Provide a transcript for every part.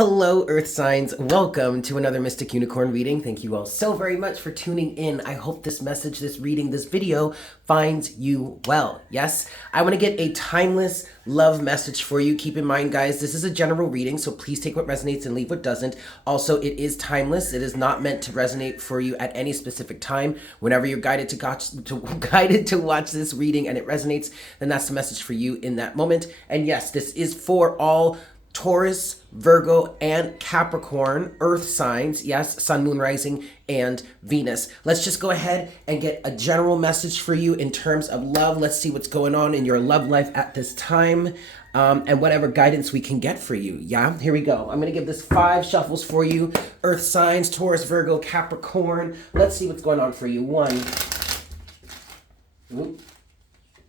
Hello, Earth signs. Welcome to another Mystic Unicorn reading. Thank you all so very much for tuning in. I hope this message, this reading, this video finds you well. Yes, I want to get a timeless love message for you. Keep in mind, guys, this is a general reading, so please take what resonates and leave what doesn't. Also, it is timeless. It is not meant to resonate for you at any specific time. Whenever you're guided to watch this reading and it resonates, then that's the message for you in that moment. And yes, this is for all Taurus, Virgo, and Capricorn earth signs. Yes, sun, moon, rising, and Venus. Let's just go ahead and get a general message for you in terms of love. Let's see what's going on in your love life at this time, and whatever guidance we can get for you. Yeah, here we go. I'm going to give this 5 shuffles for you. Earth signs, Taurus, Virgo, Capricorn. Let's see what's going on for you. 1.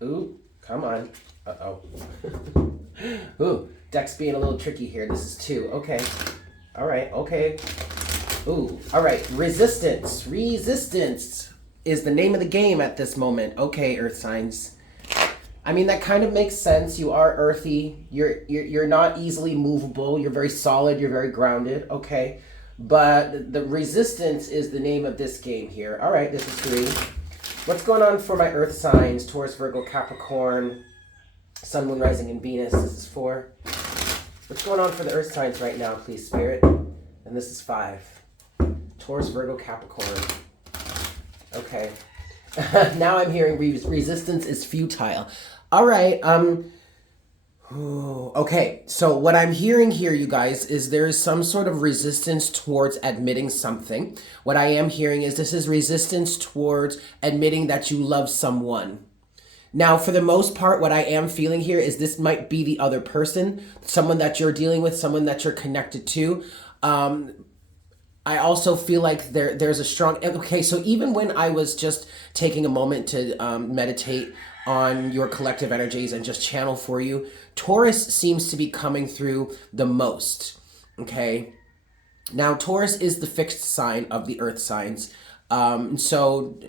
Ooh, come on. Uh-oh. Ooh. Deck's being a little tricky here. This is 2. Okay. All right. Okay. Ooh. All right. Resistance. Resistance is the name of the game at this moment. Okay, earth signs. I mean, that kind of makes sense. You are earthy. You're not easily movable. You're very solid. You're very grounded. Okay. But the resistance is the name of this game here. All right. This is 3. What's going on for my earth signs? Taurus, Virgo, Capricorn, sun, moon, rising, and Venus. This is 4. What's going on for the earth signs right now, please, Spirit? And this is 5. Taurus, Virgo, Capricorn. Okay. Now I'm hearing resistance is futile. All right. Okay. So what I'm hearing here, you guys, is there is some sort of resistance towards admitting something. What I am hearing is this is resistance towards admitting that you love someone. Now, for the most part, what I am feeling here is this might be the other person, someone that you're dealing with, someone that you're connected to. I also feel like there's a strong... Okay, so even when I was just taking a moment to meditate on your collective energies and just channel for you, Taurus seems to be coming through the most, okay? Now, Taurus is the fixed sign of the earth signs. So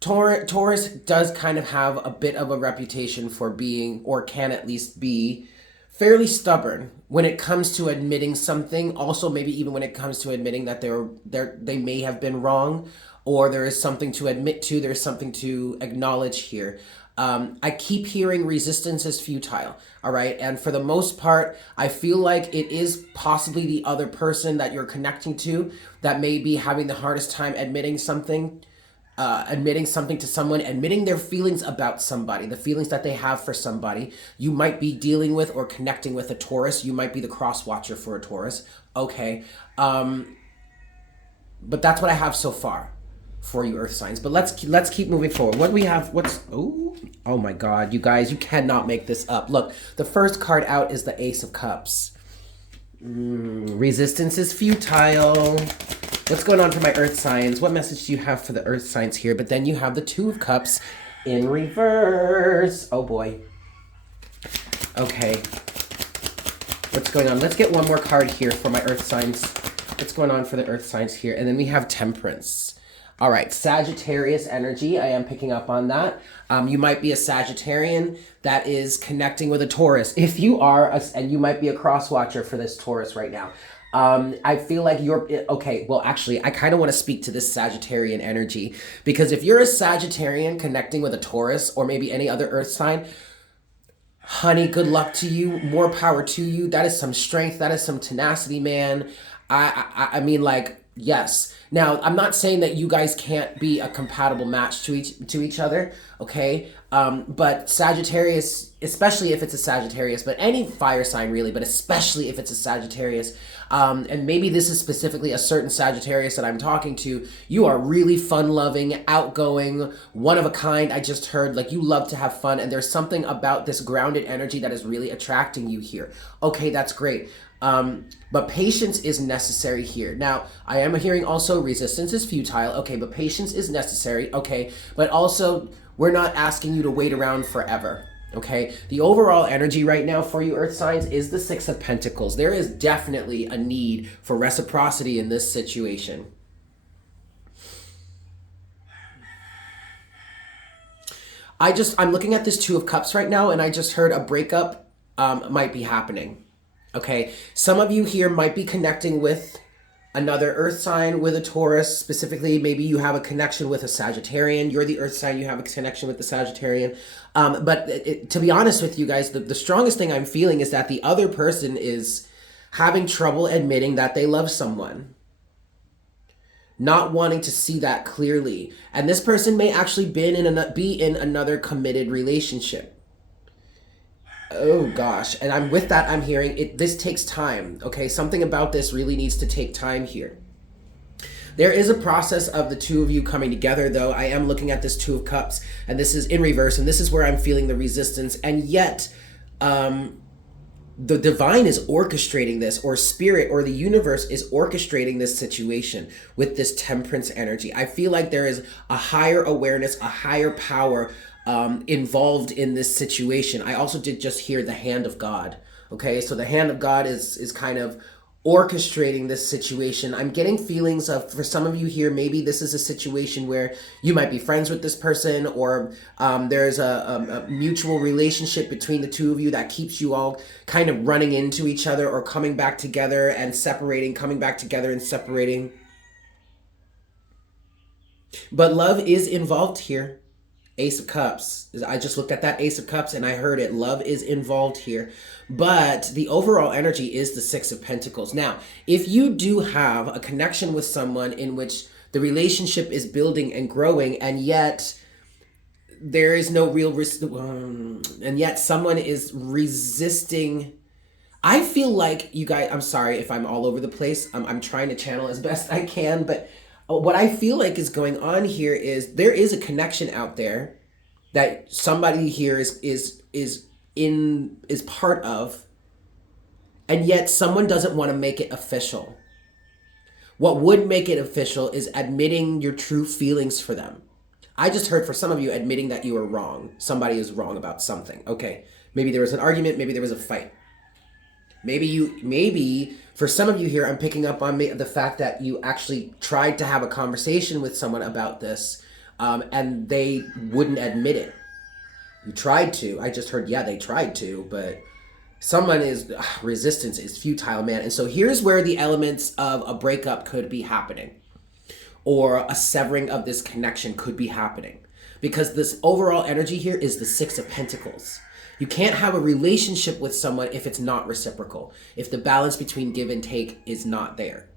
Taurus does kind of have a bit of a reputation for being, or can at least be, fairly stubborn when it comes to admitting something. Also, maybe even when it comes to admitting that they may have been wrong, or there is something to admit to, there's something to acknowledge here. I keep hearing resistance is futile, all right? And for the most part, I feel like it is possibly the other person that you're connecting to that may be having the hardest time admitting something to someone, admitting their feelings about somebody, the feelings that they have for somebody. You might be dealing with or connecting with a Taurus. You might be the cross watcher for a Taurus. Okay. But that's what I have so far for you, earth signs. But let's keep moving forward. What do we have? Oh my God, you guys, you cannot make this up. Look, the first card out is the Ace of Cups. Resistance is futile. What's going on for my earth signs? What message do you have for the earth signs here? But then you have the 2 of Cups in reverse. Oh boy. Okay. What's going on? Let's get one more card here for my earth signs. What's going on for the earth signs here? And then we have Temperance. All right, Sagittarius energy. I am picking up on that. You might be a Sagittarian that is connecting with a Taurus. If you are, and you might be a cross watcher for this Taurus right now. I feel like you're, okay, well, actually, I kind of want to speak to this Sagittarian energy, because if you're a Sagittarian connecting with a Taurus or maybe any other earth sign, honey, good luck to you. More power to you. That is some strength. That is some tenacity, man. I mean, like, yes. Now, I'm not saying that you guys can't be a compatible match to each other, okay? But Sagittarius, especially if it's a Sagittarius, but any fire sign really, but especially if it's a Sagittarius, and maybe this is specifically a certain Sagittarius that I'm talking to, you are really fun-loving, outgoing, one of a kind. I just heard, like, you love to have fun, and there's something about this grounded energy that is really attracting you here. Okay, that's great. But patience is necessary here. Now, I am hearing also resistance is futile. Okay, but patience is necessary. Okay, but also we're not asking you to wait around forever. Okay, the overall energy right now for you earth signs is the 6 of Pentacles. There is definitely a need for reciprocity in this situation. I'm looking at this 2 of Cups right now, and I just heard a breakup might be happening. Okay, some of you here might be connecting with another earth sign, with a Taurus. Specifically, maybe you have a connection with a Sagittarian. You're the earth sign, you have a connection with the Sagittarian. But to be honest with you guys, the strongest thing I'm feeling is that the other person is having trouble admitting that they love someone, not wanting to see that clearly. And this person may actually be in another committed relationship. Oh gosh. And I'm hearing this takes time. Okay, something about this really needs to take time here. There is a process of the two of you coming together, though. I am looking at this Two of Cups, and this is in reverse, and this is where I'm feeling the resistance. And yet, the divine is orchestrating this, or spirit or the universe is orchestrating this situation with this Temperance energy. I feel like there is a higher awareness, a higher power involved in this situation. I also did just hear the hand of God. Okay, so the hand of God is kind of orchestrating this situation. I'm getting feelings of, for some of you here, maybe this is a situation where you might be friends with this person, or there's a mutual relationship between the two of you that keeps you all kind of running into each other, or coming back together and separating, coming back together and separating. But love is involved here. Ace of Cups. I just looked at that Ace of Cups and I heard it. Love is involved here. But the overall energy is the Six of Pentacles. Now, if you do have a connection with someone in which the relationship is building and growing, and yet there is no real and yet someone is resisting, I feel like you guys, I'm sorry if I'm all over the place. I'm trying to channel as best I can, but what I feel like is going on here is there is a connection out there that somebody here is part of, and yet someone doesn't want to make it official. What would make it official is admitting your true feelings for them. I just heard for some of you admitting that you are wrong. Somebody is wrong about something. Okay, maybe there was an argument, maybe there was a fight. Maybe for some of you here, I'm picking up on the fact that you actually tried to have a conversation with someone about this, and they wouldn't admit it. You tried to. I just heard, yeah, they tried to, but someone is, resistance is futile, man. And so here's where the elements of a breakup could be happening, or a severing of this connection could be happening, because this overall energy here is the Six of Pentacles. You can't have a relationship with someone if it's not reciprocal, if the balance between give and take is not there.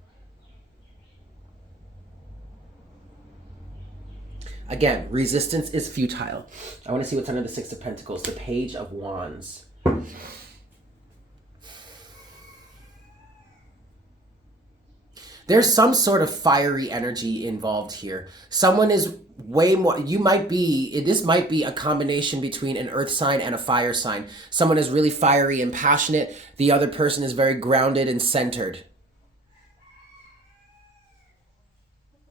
Again, resistance is futile. I want to see what's under the Six of Pentacles, the Page of Wands. There's some sort of fiery energy involved here. Someone is way more, this might be a combination between an earth sign and a fire sign. Someone is really fiery and passionate. The other person is very grounded and centered.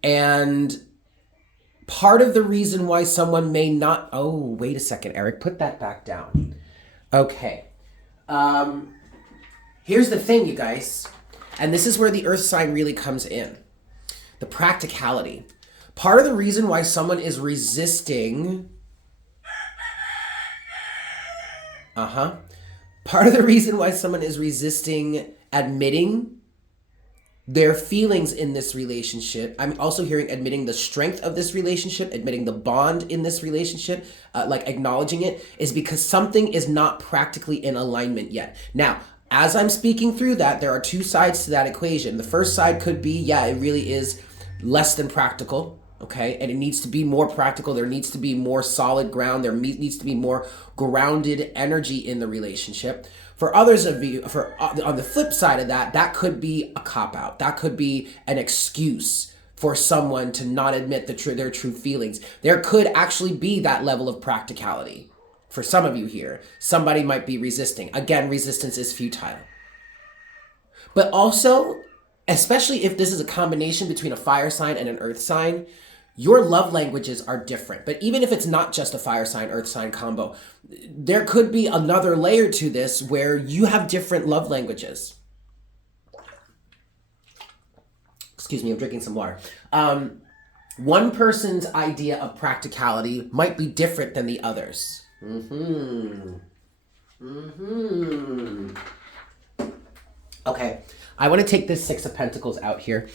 And part of the reason why someone may not, oh, wait a second, Eric, put that back down. Okay. Here's the thing, you guys. And this is where the earth sign really comes in. The practicality. Part of the reason why someone is resisting... Part of the reason why someone is resisting admitting their feelings in this relationship, I'm also hearing admitting the strength of this relationship, admitting the bond in this relationship, like acknowledging it, is because something is not practically in alignment yet. Now, as I'm speaking through that, there are two sides to that equation. The first side could be, yeah, it really is less than practical, okay? And it needs to be more practical. There needs to be more solid ground. There needs to be more grounded energy in the relationship. For others of you, on the flip side of that, that could be a cop-out. That could be an excuse for someone to not admit their true feelings. There could actually be that level of practicality. For some of you here, somebody might be resisting. Again, resistance is futile. But also, especially if this is a combination between a fire sign and an earth sign, your love languages are different. But even if it's not just a fire sign, earth sign combo, there could be another layer to this where you have different love languages. Excuse me, I'm drinking some water. One person's idea of practicality might be different than the others. Okay, I want to take this Six of Pentacles out here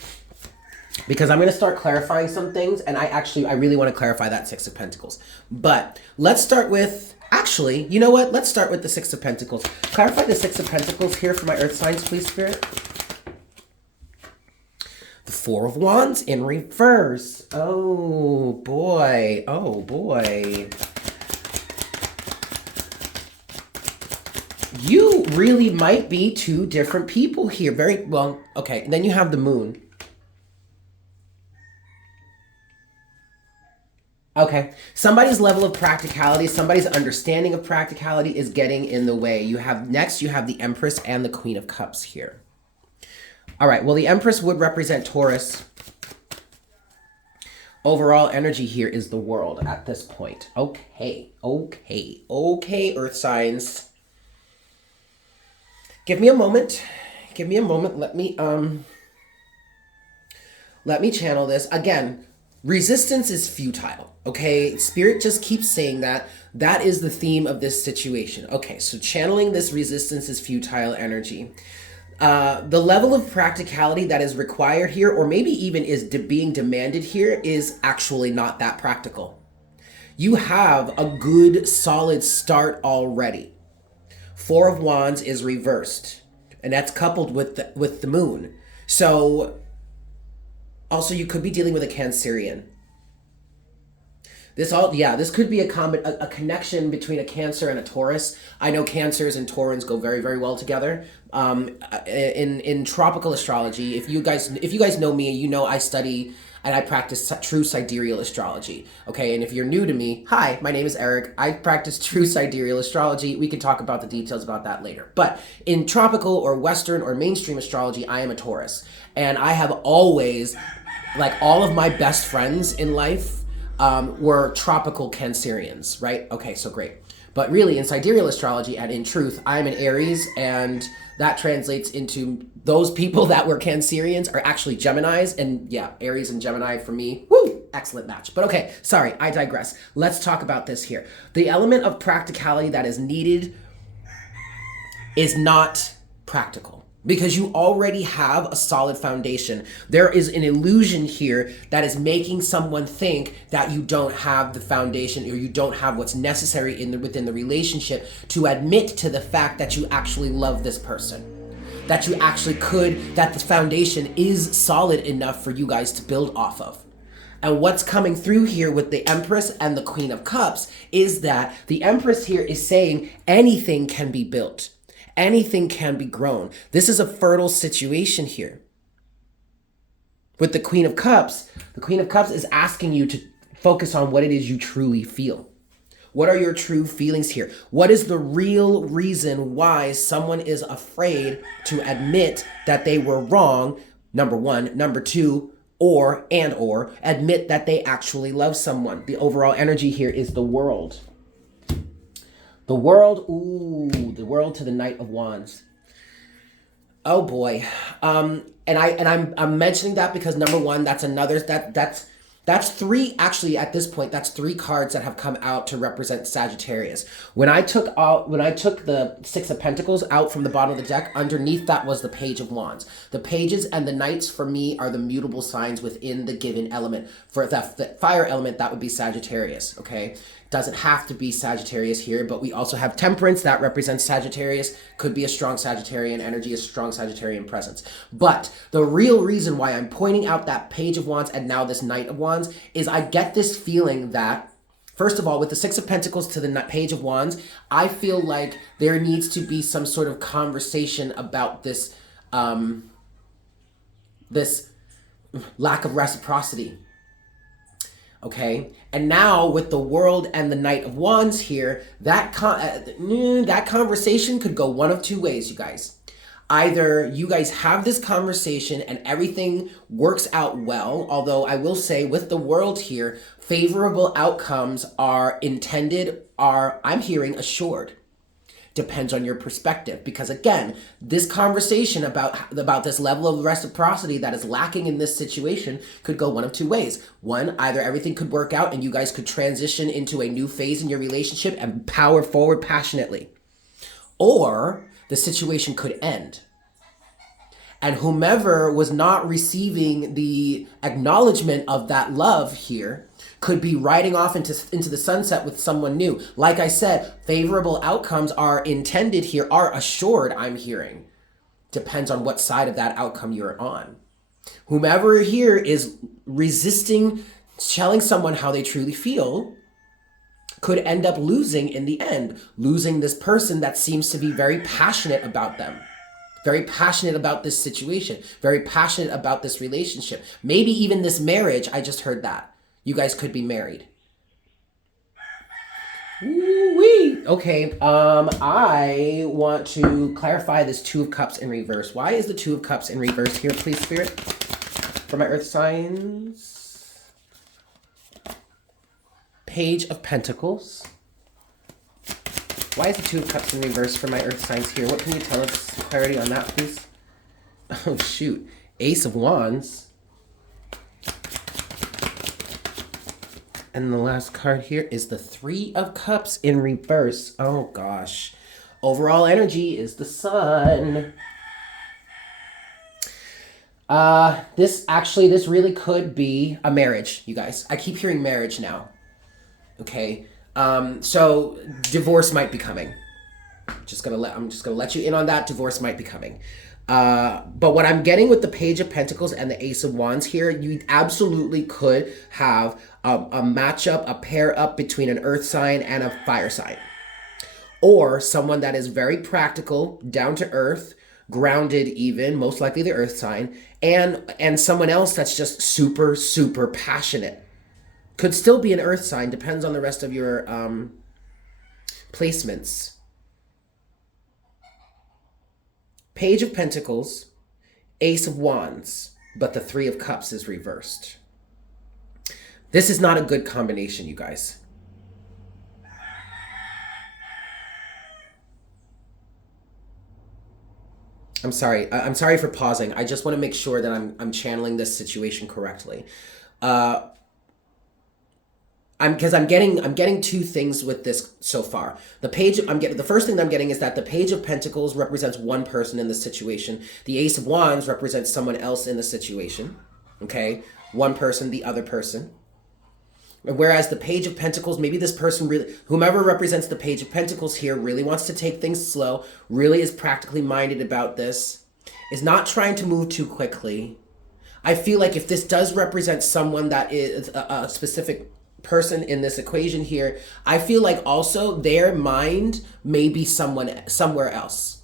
because I'm going to start clarifying some things, and I really want to clarify that Six of Pentacles. But let's start with, actually, you know what? Let's start with the Six of Pentacles. Clarify the Six of Pentacles here for my Earth signs, please, Spirit. The Four of Wands in reverse. Oh, boy. Oh, boy. You really might be two different people here. Very well. Okay, and then you have the Moon. Okay, somebody's level of practicality, somebody's understanding of practicality is getting in the way. You have the Empress and the Queen of Cups here. All right, well, the Empress would represent Taurus. Overall energy here is the World at this point. Okay, Earth signs. Give me a moment. Let me channel this. Again, resistance is futile, okay? Spirit just keeps saying that. That is the theme of this situation. Okay, so channeling this resistance is futile energy. The level of practicality that is required here, or maybe even is being demanded here, is actually not that practical. You have a good, solid start already. Four of Wands is reversed, and that's coupled with the Moon. So also, you could be dealing with a Cancerian. This could be a connection between a Cancer and a Taurus. I know Cancers and Taurans go very, very well together. In tropical astrology, if you guys know me, you know I study and I practice true sidereal astrology. Okay, and if you're new to me, hi, my name is Eric. I practice true sidereal astrology. We can talk about the details about that later. But in tropical or Western or mainstream astrology, I am a Taurus, and I have always, like, all of my best friends in life were tropical Cancerians, right? Okay, so great. But really, in sidereal astrology and in truth, I'm an Aries, and that translates into those people that were Cancerians are actually Geminis, and yeah, Aries and Gemini for me, woo, excellent match. But okay, sorry, I digress. Let's talk about this here. The element of practicality that is needed is not practical, because you already have a solid foundation. There is an illusion here that is making someone think that you don't have the foundation, or you don't have what's necessary within the relationship to admit to the fact that you actually love this person, that you actually that the foundation is solid enough for you guys to build off of. And what's coming through here with the Empress and the Queen of Cups is that the Empress here is saying anything can be built. Anything can be grown. This is a fertile situation here. With the Queen of Cups is asking you to focus on what it is you truly feel. What are your true feelings here? What is the real reason why someone is afraid to admit that they were wrong, number one. Number two, or admit that they actually love someone. The overall energy here is the World. The World, the World to the Knight of Wands. Oh boy. And I'm mentioning that because number one, that's three, actually at this point, that's three cards that have come out to represent Sagittarius. When I took the Six of Pentacles out from the bottom of the deck, underneath that was the Page of Wands. The Pages and the Knights for me are the mutable signs within the given element. For the fire element, that would be Sagittarius, okay? Doesn't have to be Sagittarius here, but we also have Temperance that represents Sagittarius. Could be a strong Sagittarian energy, a strong Sagittarian presence. But the real reason why I'm pointing out that Page of Wands and now this Knight of Wands is I get this feeling that, first of all, with the Six of Pentacles to the Page of Wands, I feel like there needs to be some sort of conversation about this, this lack of reciprocity. Okay, and now with the World and the Knight of Wands here, that conversation could go one of two ways, you guys. Either you guys have this conversation and everything works out well, although I will say with the World here, favorable outcomes are I'm hearing assured. Depends on your perspective, because again, this conversation about this level of reciprocity that is lacking in this situation could go one of two ways. One, either everything could work out and you guys could transition into a new phase in your relationship and power forward passionately, or the situation could end. And whomever was not receiving the acknowledgement of that love here could be riding off into the sunset with someone new. Like I said, favorable outcomes are intended here, are assured, I'm hearing. Depends on what side of that outcome you're on. Whomever here is resisting telling someone how they truly feel could end up losing in the end, losing this person that seems to be very passionate about them, very passionate about this situation, very passionate about this relationship, maybe even this marriage. I just heard that. You guys could be married. Woo-wee. Okay, I want to clarify this Two of Cups in reverse. Why is the Two of Cups in reverse here, please, Spirit? For my earth signs. Page of Pentacles. Why is the Two of Cups in reverse for my earth signs here? What can you tell us? Clarity on that, please. Oh, shoot. Ace of Wands. And the last card here is the Three of Cups in reverse. Oh, gosh. Overall energy is the Sun. This really could be a marriage, you guys. I keep hearing marriage now. Okay. So divorce might be coming. I'm just gonna let you in on that. Divorce might be coming. But what I'm getting with the Page of Pentacles and the Ace of Wands here, you absolutely could have a matchup, a pair up between an earth sign and a fire sign. Or someone that is very practical, down to earth, grounded even, most likely the earth sign, and someone else that's just super, super passionate. Could still be an earth sign, depends on the rest of your placements. Page of Pentacles, Ace of Wands, but the Three of Cups is reversed. This is not a good combination, you guys. I'm sorry. I'm sorry for pausing. I just want to make sure that I'm channeling this situation correctly. I'm getting two things with this so far. The first thing that I'm getting is that the Page of Pentacles represents one person in the situation. The Ace of Wands represents someone else in the situation. Okay? One person, the other person. Whereas the Page of Pentacles, maybe this person really, whomever represents the Page of Pentacles here, really wants to take things slow, really is practically minded about this, is not trying to move too quickly. I feel like if this does represent someone that is a specific person in this equation here, I feel like also their mind may be somewhere else.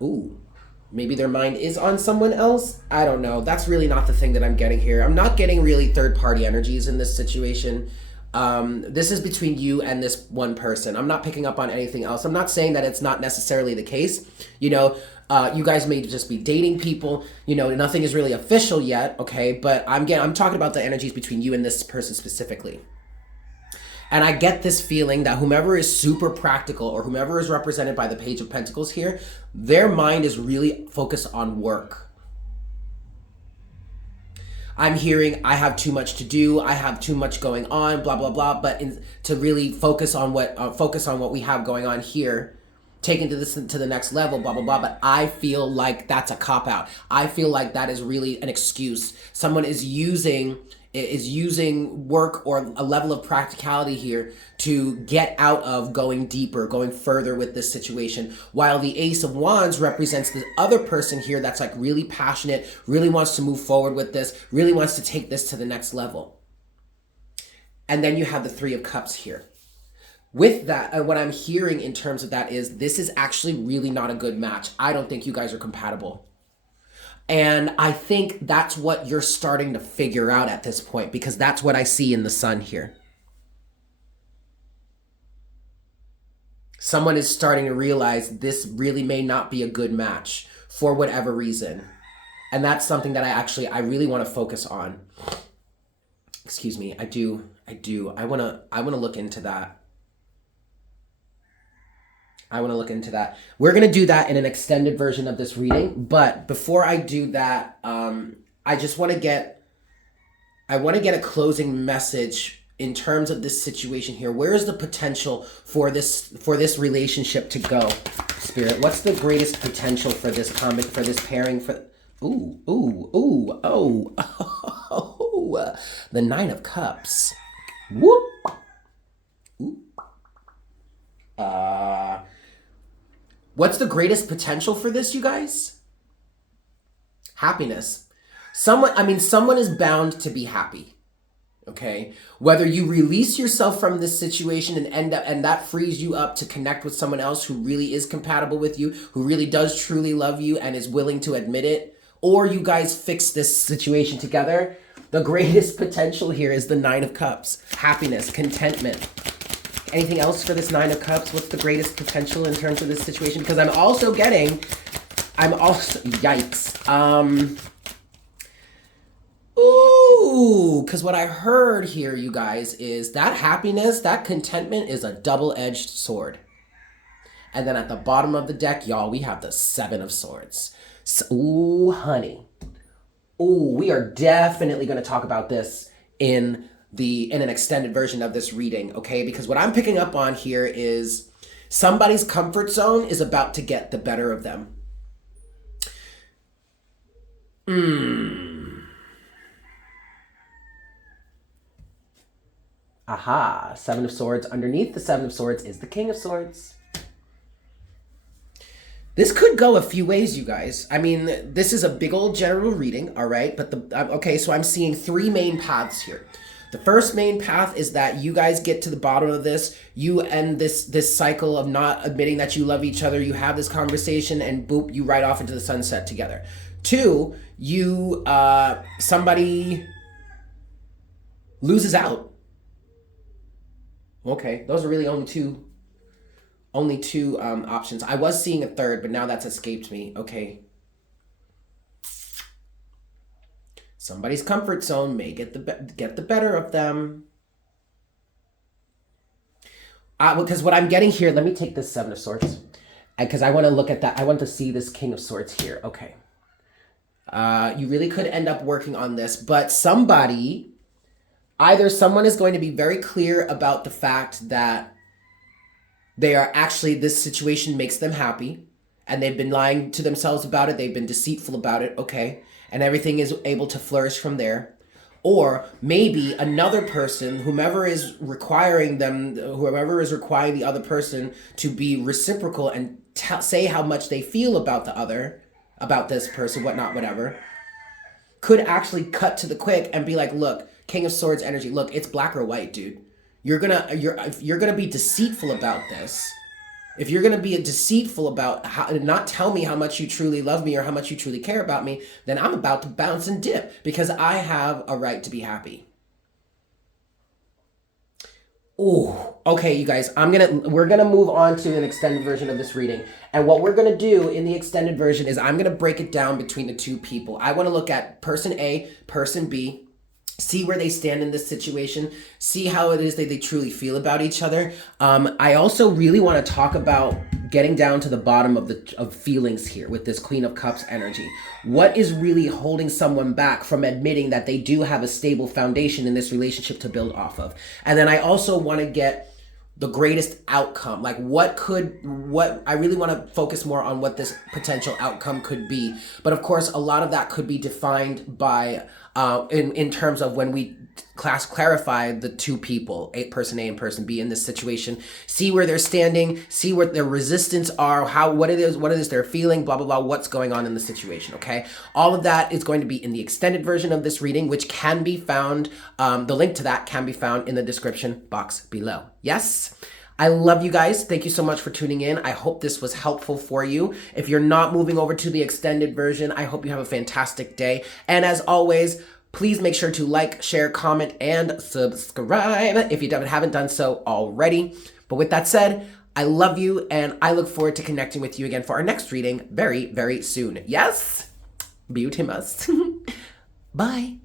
Ooh. Maybe their mind is on someone else. I don't know. That's really not the thing that I'm getting here. I'm not getting really third-party energies in this situation. This is between you and this one person. I'm not picking up on anything else. I'm not saying that it's not necessarily the case. You know, you guys may just be dating people. You know, nothing is really official yet, okay? But I'm talking about the energies between you and this person specifically. And I get this feeling that whomever is super practical or whomever is represented by the Page of Pentacles here, their mind is really focused on work. I'm hearing, I have too much to do, I have too much going on, blah, blah, blah. But to really focus on what we have going on here, taken to the next level, blah, blah, blah. But I feel like that's a cop-out. I feel like that is really an excuse. Someone is using work or a level of practicality here to get out of going deeper, going further with this situation. While the Ace of Wands represents the other person here that's like really passionate, really wants to move forward with this, really wants to take this to the next level. And then you have the Three of Cups here. With that, what I'm hearing in terms of that is this is actually really not a good match. I don't think you guys are compatible. And I think that's what you're starting to figure out at this point, because that's what I see in the Sun here. Someone is starting to realize this really may not be a good match for whatever reason. And that's something that I really want to focus on. Excuse me, I do. I want to look into that. We're going to do that in an extended version of this reading. But before I do that, I want to get a closing message in terms of this situation here? Where is the potential for this relationship to go, Spirit? What's the greatest potential for this for this pairing? The Nine of Cups. Whoop. Ooh. What's the greatest potential for this, you guys? Happiness. Someone is bound to be happy. Okay, whether you release yourself from this situation and that frees you up to connect with someone else who really is compatible with you, who really does truly love you and is willing to admit it, or you guys fix this situation together, the greatest potential here is the Nine of Cups. Happiness, contentment. Anything else for this Nine of Cups? What's the greatest potential in terms of this situation? Because I'm also yikes. Ooh, because what I heard here, you guys, is that happiness, that contentment is a double-edged sword. And then at the bottom of the deck, y'all, we have the Seven of Swords. So, ooh, honey. Ooh, we are definitely going to talk about this in an extended version of this reading, okay? Because what I'm picking up on here is somebody's comfort zone is about to get the better of them. Aha, Seven of Swords. Underneath the Seven of Swords is the King of Swords. This could go a few ways, you guys. I mean, this is a big old general reading, all right? But okay, so I'm seeing three main paths here. The first main path is that you guys get to the bottom of this. You end this cycle of not admitting that you love each other. You have this conversation and boop, you ride off into the sunset together. Two, somebody loses out. Okay, those are really only two options. I was seeing a third, but now that's escaped me. Okay. Somebody's comfort zone may get the better of them. Because what I'm getting here, let me take this Seven of Swords. Because I want to look at that. I want to see this King of Swords here. Okay. You really could end up working on this, but either someone is going to be very clear about the fact that this situation makes them happy, and they've been lying to themselves about it, they've been deceitful about it, okay, and everything is able to flourish from there. Or maybe another person, whomever is requiring the other person to be reciprocal and say how much they feel about this person, whatnot, whatever, could actually cut to the quick and be like, look, King of Swords energy, look, it's black or white, dude. If you're gonna be deceitful about this, if you're gonna be deceitful about not tell me how much you truly love me or how much you truly care about me, then I'm about to bounce and dip because I have a right to be happy. Ooh, okay, you guys, we're gonna move on to an extended version of this reading. And what we're gonna do in the extended version is I'm gonna break it down between the two people. I wanna look at person A, person B, see where they stand in this situation, see how it is that they truly feel about each other. I also really want to talk about getting down to the bottom of feelings here with this Queen of Cups energy. What is really holding someone back from admitting that they do have a stable foundation in this relationship to build off of? And then I also want to get the greatest outcome. Like I really want to focus more on what this potential outcome could be. But of course, a lot of that could be defined by in terms of when we clarify the two people, person A and person B in this situation, see where they're standing, see what their resistance are, what it is they're feeling, blah, blah, blah, what's going on in the situation, okay? All of that is going to be in the extended version of this reading, which can be found, the link to that can be found in the description box below. Yes? I love you guys. Thank you so much for tuning in. I hope this was helpful for you. If you're not moving over to the extended version, I hope you have a fantastic day. And as always, please make sure to like, share, comment, and subscribe if you haven't done so already. But with that said, I love you, and I look forward to connecting with you again for our next reading very, very soon. Yes? Beauty must. Bye.